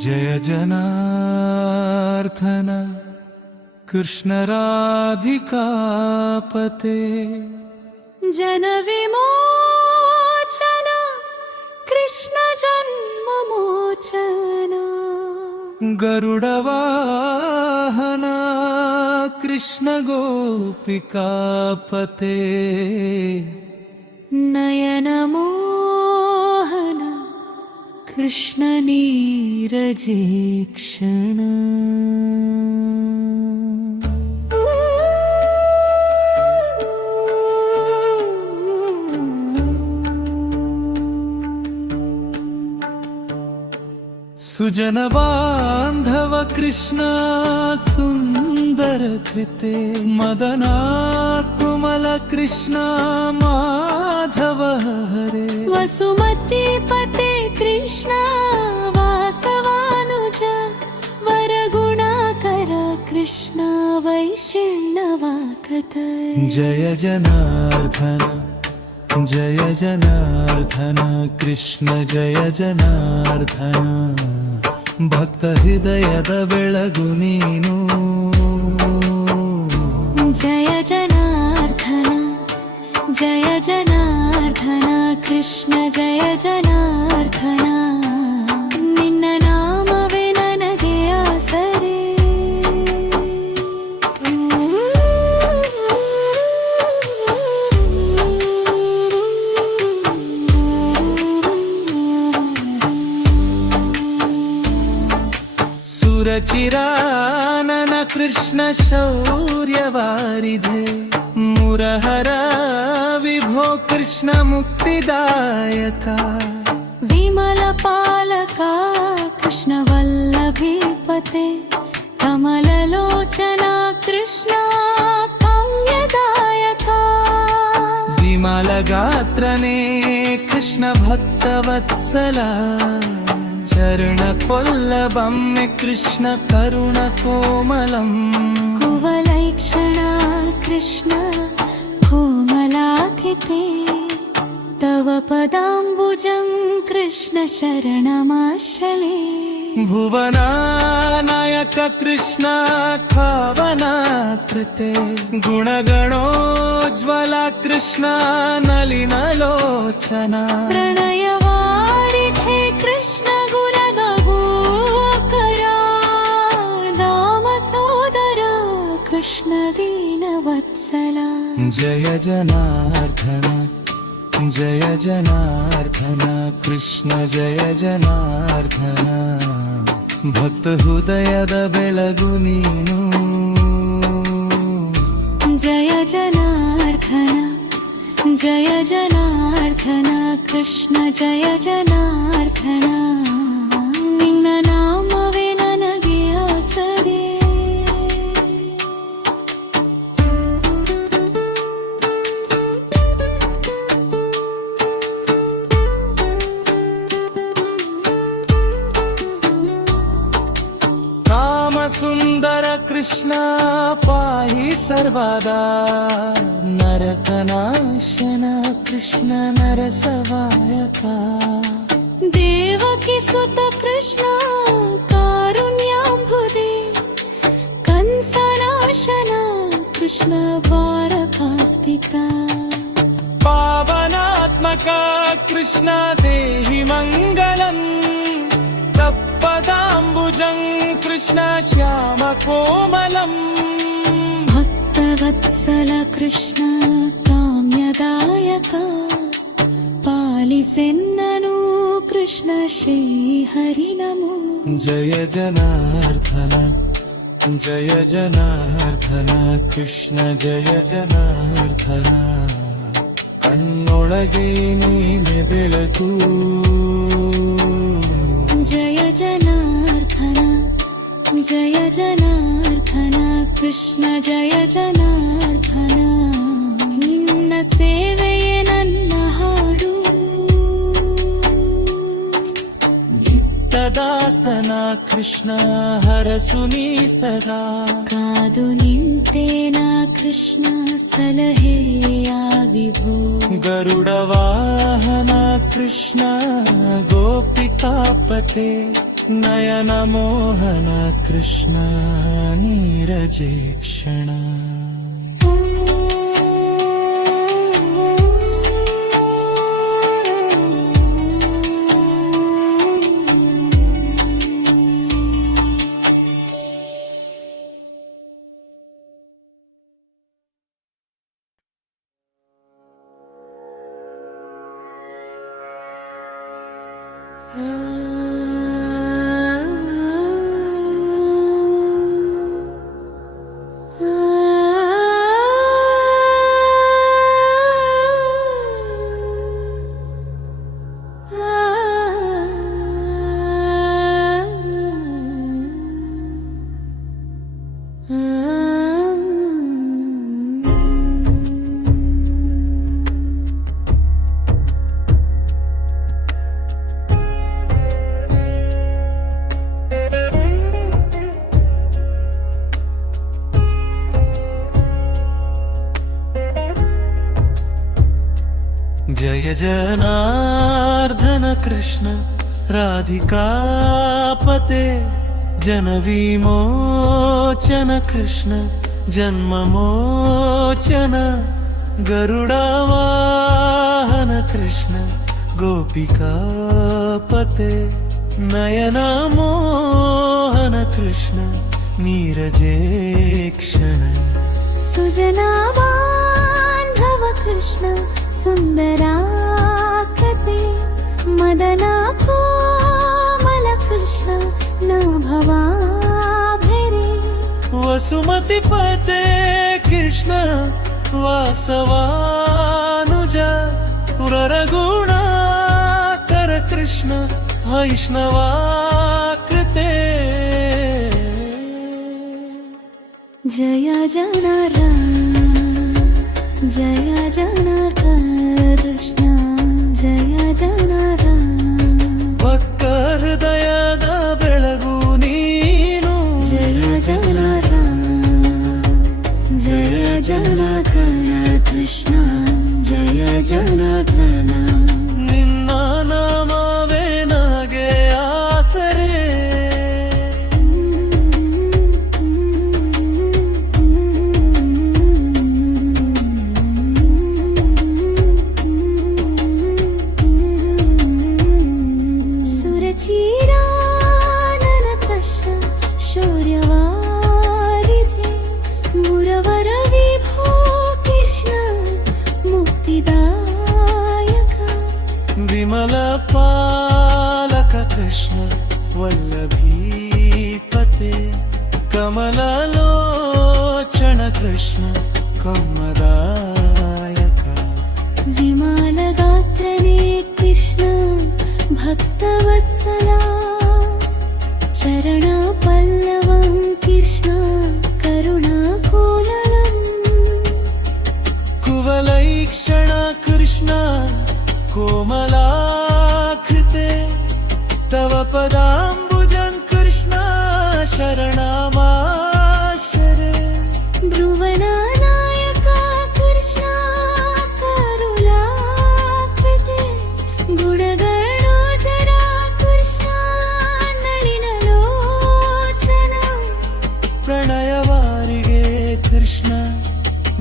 जय जनार्दन कृष्ण राधिकापते जन विमोचन कृष्ण जन्म मोचन गरुडवाहन कृष्ण गोपिकापते नयन मोहन कृष्ण नीरजेक्षण सुजन बांधव कृष्ण सुंदर कृते मदना कुमल कृष्ण माधव हरे वसुमती पते कृष्ण वासवानुज वरगुणाकर कृष्ण वैष्णवाकत जय जनार्दन जय जनार्दन कृष्ण जय जनार्दन भक्त हृदयद बेळगु नीनु जय जनार्दन जय जनार्दन कृष्ण जय जनार्दन निन्न नामवे ನನಗೆ ಆಸರೆ सुरचिरानन कृष्ण शौर्यवारिधे मुरहर विभो कृष्ण मुक्तिदायका विमल पालका कृष्ण वल्लभीपते कमललोचना कृष्ण काम्यदायका विमल गात्रने कृष्ण भक्तवत्सला चरण कोल्लभं कृष्ण करुण कोमलम् कुवलैक्षणा कृष्ण कोमलाकृते तव पदाम्बुजं कृष्ण शरणमाश्रये भुवनानायक कृष्ण पावनाकृते गुणगणोज्ज्वला कृष्ण नलिनलोचना प्रणयवारिधे कृष्ण गुणगोकरा दाम सोदरा कृष्ण दीनवत्सला जय जनार्दन जय जनार्दन कृष्ण जय जनार्दन भक्त हृदयद बेळगु नीनु जय जनार्दन जय जनार्दन कृष्ण जय जनार्दन निन्न नामवे ನನಗೆ ಆಸರೆ काम सुंदर कृष्ण पाहि सर्वदा नरकनाशन कृष्ण नरसवायका देवकी सुत कृष्ण कारुण्याम्बुदे कंसनाशना कृष्ण द्वारकास्थिता पावनात्मक कृष्ण देहि मङ्गलम् तत्पदाम्बुजं कृष्ण श्याम कोमलम् भक्तवत्सल कृष्ण काम्यदायक पालिसेन्ननु कृष्ण श्रीहरि नमो जय जनार्दन जय जनार्दन कृष्ण जय जनार्दन कण्णोळगे नीने बेळगु जय जनार्दन जय जनार्दन कृष्ण जय जनार्दन निन्न ಸೇವೆಯೇ ನನ್ನ ಹಾಡು ದಾಸನ ಕೃಷ್ಣ ಹರಸುನಿ ಸದಾ ಕಾದು ನಿಂತೇನ ಕೃಷ್ಣ ಸಲಹೆಯ ವಿಭೋ ಗರುಡ ವಾಹನ ಕೃಷ್ಣ ಗೋಪಿಕಾಪತೆ ನಯನ ಮೋಹನ ಕೃಷ್ಣ ನೀರಜೇಕ್ಷಣ. जय जनार्दन कृष्ण राधिकापते जनविमोचन कृष्ण जन्ममोचन गरुडवाहन कृष्ण गोपिकापते नयनमोहन कृष्ण नीरजेक्षण. सुजना बान्धव कृष्ण सुन्दराकृते मदना कोमल कृष्ण न भवाभिरे. वसुमतिपते कृष्ण वासवानुज ररगुणाकर कृष्ण वैष्णवाकृते. जय जनार्दन जय जनार्दन कृष्ण जय जनार्दन. ಭಕ್ತ ಹೃದಯದ ಬೆಳಗು ನೀನು. जय जनार्दन जय जनार्दन कृष्ण जय जनार्दन. ನಿನ್ನ ನಾಮವೇ ನನಗೆ ಆಸರೆ. सुरचिरानन कृष्ण शौर्यवारिधे मुरवर विभो कृष्ण मुक्तिदायक. ವಿಮಲ ಪಾಲಕ ಕೃಷ್ಣ ವಲ್ಲಭೀಪತೆ ಕಮಲಲೋಚನ ಕೃಷ್ಣ ಕಮ್ಮದಾಯಕ. विमानगात्रने कृष्ण भक्तवत्सला चरणपल्लवं कृष्ण करुणाकोललम्. ಕುವಲೈಕ್ಷಣ ಕೃಷ್ಣ ಕೋಮಲಾಕೃತೆ ತವ ಪದಾಂಬುಜಂ ಕೃಷ್ಣ ಶರಣಮಾಶರೆ. भ्रुवनानायक कृष्ण करुणाकृते गुणगणोजरा कृष्ण नलिनलोचन. ಪ್ರಣಯವಾರಿಗೆ ಕೃಷ್ಣ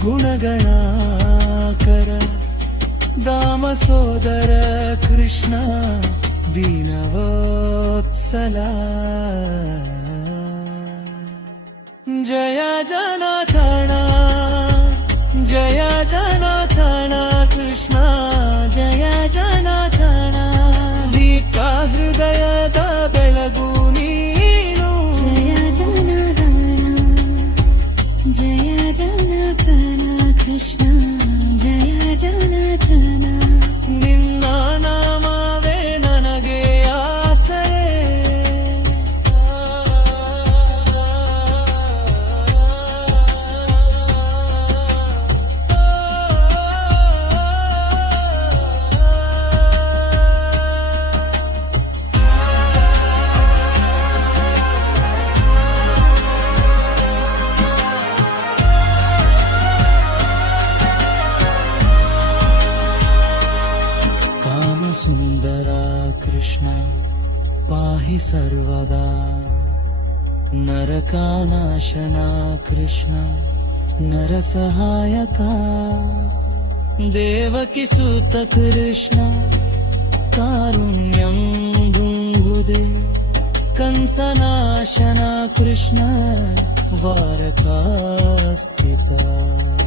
ಗುಣಗಣಾಕರ ದಾಮ ಸೋದರ ಕೃಷ್ಣ ದೀನವತ್ಸಲ. ಜಯ ಜನಾರ್ದನ ಜಯ ಜನಾರ್ದನ ಕೃಷ್ಣ ಜಯ ಜನಾರ್ದನ. ದೀಪ ಹೃದಯದ ಬೆಳಗು ನೀನು. जय जनार्दन जय जनार्दन कृष्ण जय जनार्दन. ನಿನ್ನ ನಾಮವೇ ನನಗೆ ಆಸರೆ. हि सर्वदा नरकानाशना कृष्ण नरसहायका देवकी सुत कृष्ण कारुण्यं भृङ्गुदे कंसनाशना कृष्ण वारका स्थिता